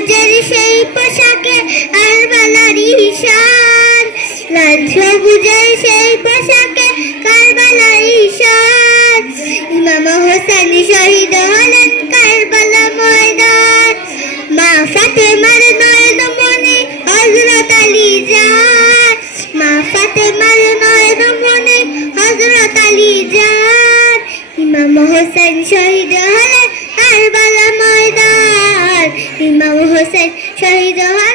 সবুজের সেই পোশাকে কারবালারই ঈশান, লাল সবুজের সেই পোশাকে কারবালারই ঈশান। ইমাম হোসেন শহীদ হলেন কারবালা ময়দান, মা ফাতেমার নয়নমণি হযরত আলী জান, মা ফাতেমার নয়নমণি হযরত আলী জান। ইমাম হোসেন শহীদ হলেন কারবালা ময়দান, ইমাম হোসেন শহীদ হলেন